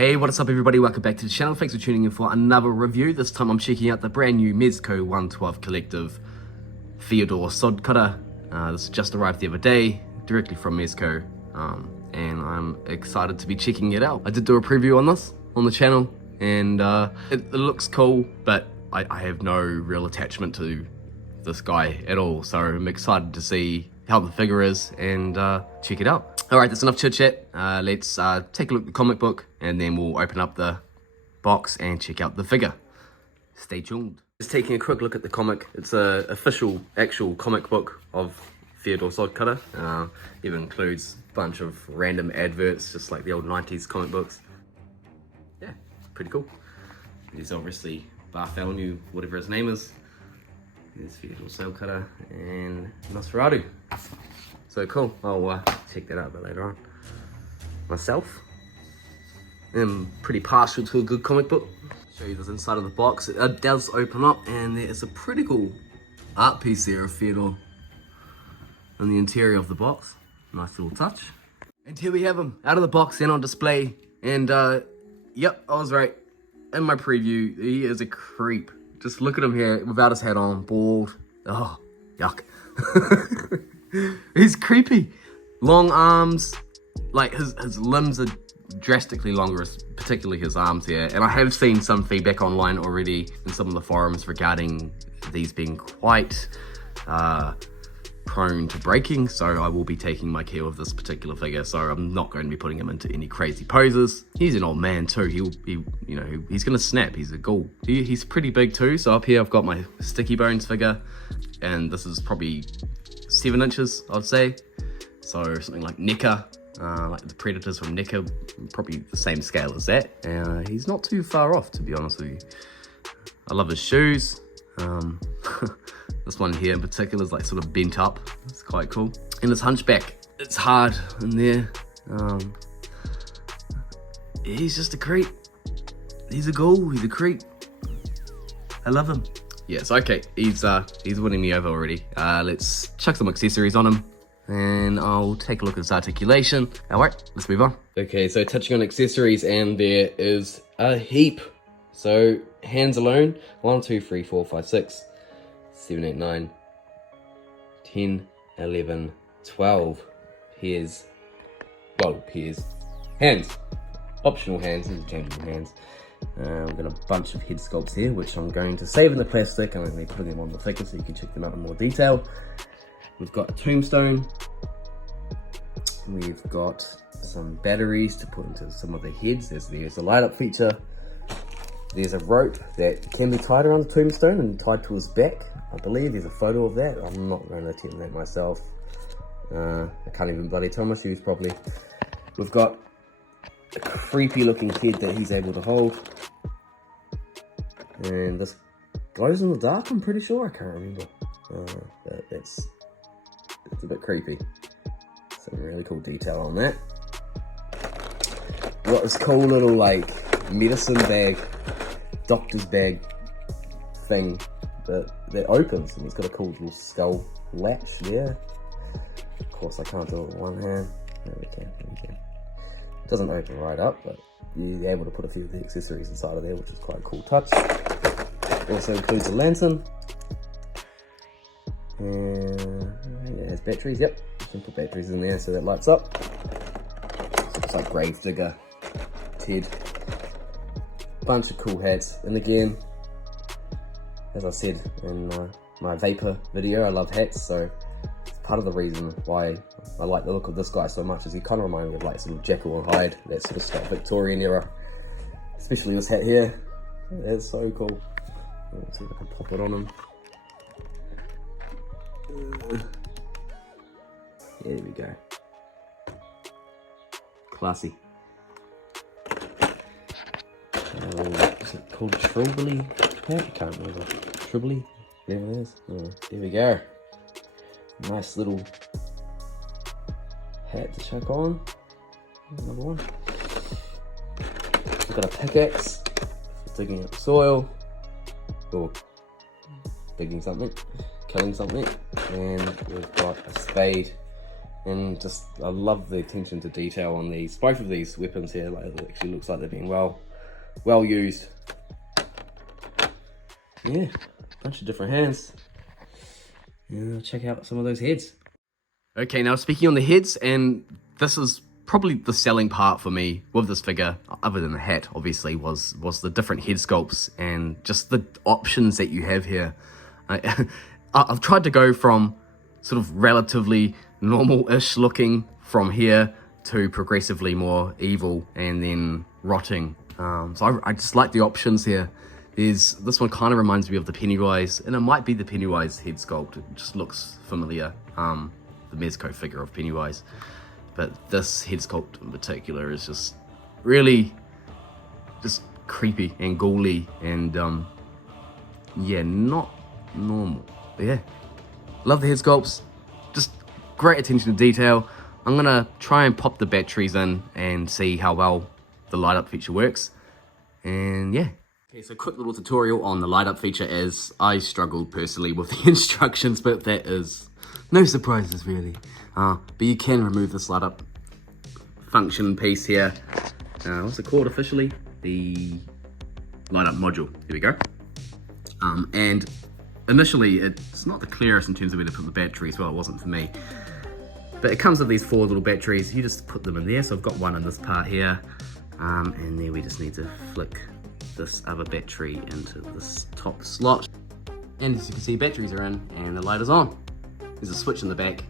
Hey, what is up everybody? Welcome back to the channel. Thanks for tuning in for another review. This time I'm checking out the brand new Mezco 112 Collective Theodore Sodcutter. This just arrived the other day, directly from Mezco, and I'm excited to be checking it out. I did do a preview on this on the channel, and it looks cool, but I have no real attachment to this guy at all, so I'm excited to see how the figure is and check it out. Alright, that's enough chit chat. Let's take a look at the comic book and then we'll open up the box and check out the figure. Stay tuned. Just taking a quick look at the comic. It's a official, actual comic book of Theodore Sodcutter. It includes a bunch of random adverts, just like the old 90s comic books. Yeah, pretty cool. There's obviously Bartholomew, whatever his name is. There's Theodore Sodcutter and Nosferatu. So cool. I'll check that out a bit later on. Myself, I'm pretty partial to a good comic book. Show you this inside of the box. It does open up and there's a pretty cool art piece there of Theodore in the interior of the box. Nice little touch. And here we have him out of the box and on display. And yep, I was right. In my preview, he is a creep. Just look at him here without his hat on, bald. Oh, yuck. He's creepy. Long arms, like his limbs are drastically longer, particularly his arms here. And I have seen some feedback online already in some of the forums regarding these being quite prone to breaking. So I will be taking my care with this particular figure. So I'm not going to be putting him into any crazy poses. He's an old man too. He's gonna snap. He's a ghoul. He's pretty big too. So up here I've got my Sticky Bones figure, and this is probably 7 inches, I'd say. So something like NECA, like the Predators from NECA, probably the same scale as that. He's not too far off, to be honest with you. I love his shoes. This one here in particular is like sort of bent up. It's quite cool. And his hunchback, it's hard in there. He's just a creep. He's a ghoul, he's a creep. I love him. Yes, okay, he's winning me over already. Let's chuck some accessories on him and I'll take a look at his articulation. Alright, let's move on. Okay, so touching on accessories, and there is a heap. So hands alone, 1, 2, 3, 4, 5, 6, 7, 8, 9, 10, 11, 12 pairs, hands. Optional hands, interchangeable hands. We've got a bunch of head sculpts here, which I'm going to save in the plastic. I'm going to be putting them on the figure so you can check them out in more detail. We've got a tombstone. We've got some batteries to put into some of the heads. There's a light up feature. There's a rope that can be tied around the tombstone and tied to his back. I believe there's a photo of that. I'm not going to attempt that myself. I can't even bloody tell my shoes properly. We've got a creepy looking head that he's able to hold, and this glows in the dark, I'm pretty sure. I can't remember. It's a bit creepy. Some really cool detail on that. Got this cool little like medicine bag, doctor's bag thing that opens, and it's got a cool little skull latch there. Of course I can't do it with one hand. There we can. It doesn't open right up, but you're able to put a few of the accessories inside of there, which is quite a cool touch. It also includes a lantern. And yeah, it has batteries, yep. You can put batteries in there so that lights up. So it's like Gravedigger, Ted. Bunch of cool hats. And again, as I said in my Vapor video, I love hats, so it's part of the reason why I like the look of this guy so much, is he kind of reminds me of like sort of Jekyll and Hyde, that sort of stuff, Victorian era. Especially this hat here. It's so cool. Let's see if I can pop it on him. There we go. Classy. Is it called Tribbley? I can't remember. Tribbley? There it is. Oh, there we go. Nice little hat to chuck on. Another one. We've got a pickaxe for digging up soil, or digging something, killing something, and we've got a spade And just, I love the attention to detail on these, both of these weapons here. Like, it actually looks like they're being well used. Yeah, bunch of different hands. Yeah, check out some of those heads. Okay, now speaking on the heads, and this is probably the selling part for me with this figure, other than the hat, obviously, was the different head sculpts and just the options that you have here. I've tried to go from sort of relatively normal-ish looking from here to progressively more evil and then rotting. So I just like the options here. This one kind of reminds me of the Pennywise, and it might be the Pennywise head sculpt. It just looks familiar, the Mezco figure of Pennywise. But this head sculpt in particular is just really just creepy and ghouly and yeah, not normal. But yeah, love the head sculpts, just great attention to detail. I'm gonna try and pop the batteries in and see how well the light up feature works, and yeah. Okay, so quick little tutorial on the light up feature, as I struggled personally with the instructions, but that is no surprises really. But you can remove this light up function piece here. What's it called officially? The light up module. There we go. And initially it's not the clearest in terms of where to put the batteries. Well, it wasn't for me. But it comes with these 4 little batteries. You just put them in there. So I've got one in this part here. And then we just need to flick this other battery into this top slot. And as you can see, batteries are in and the light is on. There's a switch in the back.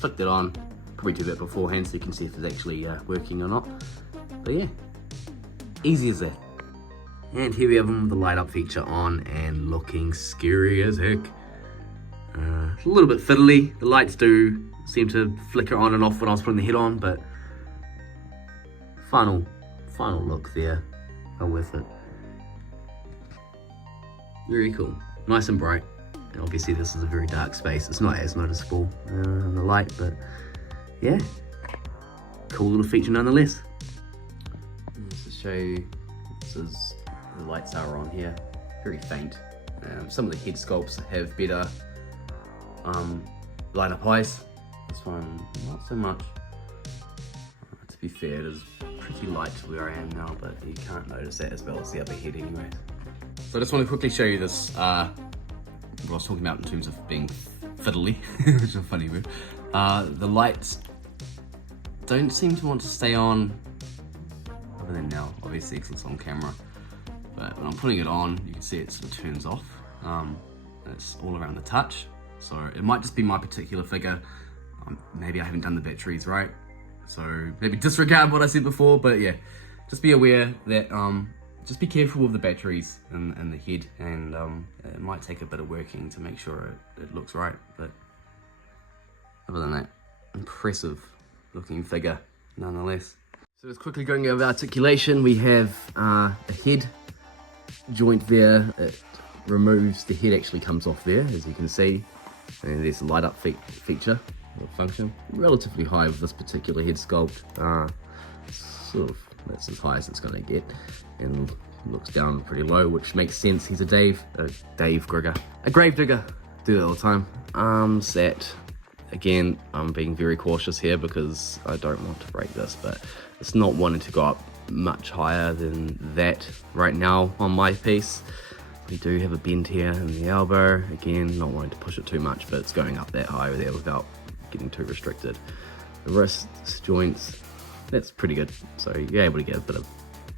Flicked it on. Probably do that beforehand so you can see if it's actually working or not. But yeah, easy as that. And here we have them with the light up feature on and looking scary as heck. A little bit fiddly. The lights do seem to flicker on and off when I was putting the head on, but final look there. Well worth it. Very cool. Nice and bright. And obviously this is a very dark space. It's not as noticeable in the light, but yeah, cool little feature nonetheless. Just to show you, the lights are on here, very faint. Some of the head sculpts have better light up eyes. This one, not so much. To be fair, it is pretty light where I am now, but you can't notice that as well as the other head anyway. So I just want to quickly show you this, what I was talking about in terms of being fiddly, which is a funny word. The lights don't seem to want to stay on, other than now, obviously, because it's on camera. But when I'm putting it on, you can see it sort of turns off. It's all around the touch. So it might just be my particular figure. Maybe I haven't done the batteries right. So maybe disregard what I said before, but yeah, just be aware that, just be careful with the batteries and the head, and it might take a bit of working to make sure it looks right, but other than that, impressive looking figure nonetheless. So just quickly going over articulation, we have a head joint there. It removes, the head actually comes off there, as you can see, and there's a light up feature or function, relatively high with this particular head sculpt. Sort of, that's as high as it's gonna get, and looks down pretty low, which makes sense. He's a grave digger, do that all the time. Arms that, again, I'm being very cautious here because I don't want to break this, but it's not wanting to go up much higher than that right now on my piece. We do have a bend here in the elbow, again, not wanting to push it too much, but it's going up that high there without getting too restricted. The wrists, joints, that's pretty good, so you're able to get a bit of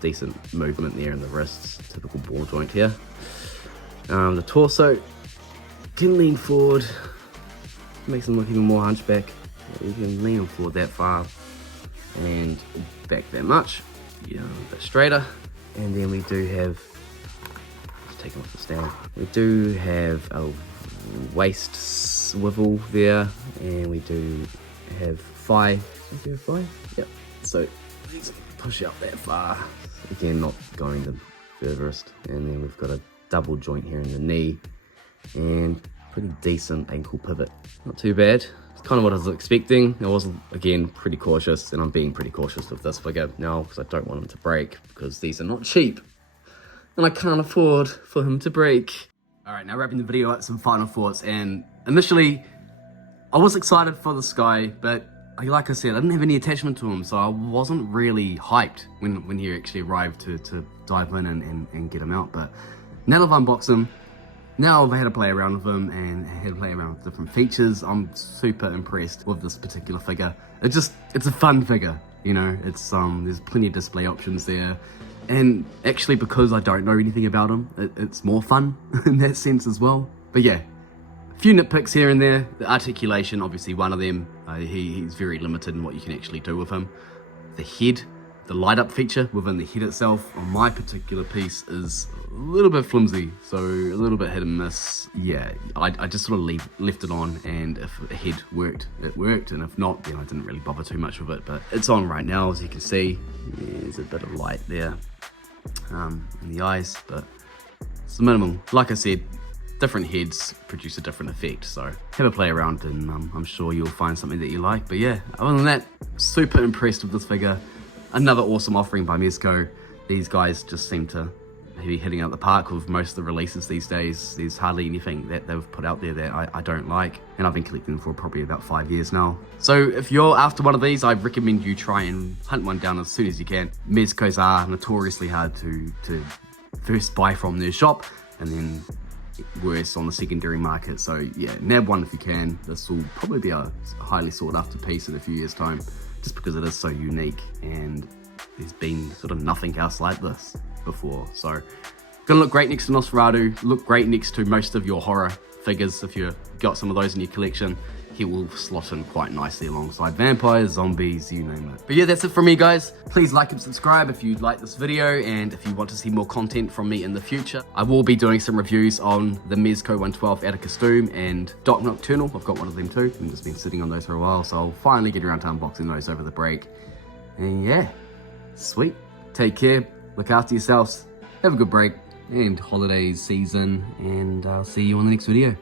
decent movement there in the wrists, typical ball joint here. The torso can lean forward, makes them look even more hunchback. You can lean forward that far and back that much, a bit straighter. And then we do have, let's take off the stand, we do have a waist swivel there, and we do have thigh, yep, so let's push out that far, again not going the furthest. And then we've got a double joint here in the knee and pretty decent ankle pivot, not too bad. It's kind of what I was expecting. I was, again, pretty cautious, and I'm being pretty cautious with this figure now because I don't want him to break, because these are not cheap and I can't afford for him to break. All right, now wrapping the video up, some final thoughts. And initially I was excited for this guy, but like I said, I didn't have any attachment to him, so I wasn't really hyped when he actually arrived to dive in and get him out. But now that I've unboxed him, now I've had to play around with him and had to play around with different features, I'm super impressed with this particular figure. It's a fun figure, you know. It's there's plenty of display options there, and actually because I don't know anything about him, it's more fun in that sense as well. But yeah, a few nitpicks here and there. The articulation, obviously one of them. He's very limited in what you can actually do with him. The head, the light up feature within the head itself on my particular piece is a little bit flimsy, so a little bit hit and miss. Yeah, I just sort of left it on, and if the head worked, it worked, and if not, then I didn't really bother too much with it. But it's on right now, as you can see. There's a bit of light there in the eyes, but it's the minimal. Like I said, different heads produce a different effect, so have a play around, and I'm sure you'll find something that you like. But yeah, other than that, super impressed with this figure. Another awesome offering by Mezco. These guys just seem to be hitting out the park with most of the releases these days. There's hardly anything that they've put out there that I don't like, and I've been collecting them for probably about 5 years now. So if you're after one of these, I recommend you try and hunt one down as soon as you can. Mezcos are notoriously hard to first buy from their shop, and then worse on the secondary market. So yeah, nab one if you can. This will probably be a highly sought after piece in a few years time, just because it is so unique, and there's been sort of nothing else like this before. So gonna look great next to Nosferatu, look great next to most of your horror figures. If you've got some of those in your collection, he will slot in quite nicely alongside vampires, zombies, you name it. But yeah, that's it from me, guys. Please like and subscribe if you like this video, and if you want to see more content from me in the future. I will be doing some reviews on the Mezco 112 Atticus Doom and Doc Nocturnal. I've got one of them too. I've just been sitting on those for a while, so I'll finally get around to unboxing those over the break. And yeah, sweet. Take care, look after yourselves, have a good break and holiday season, and I'll see you on the next video.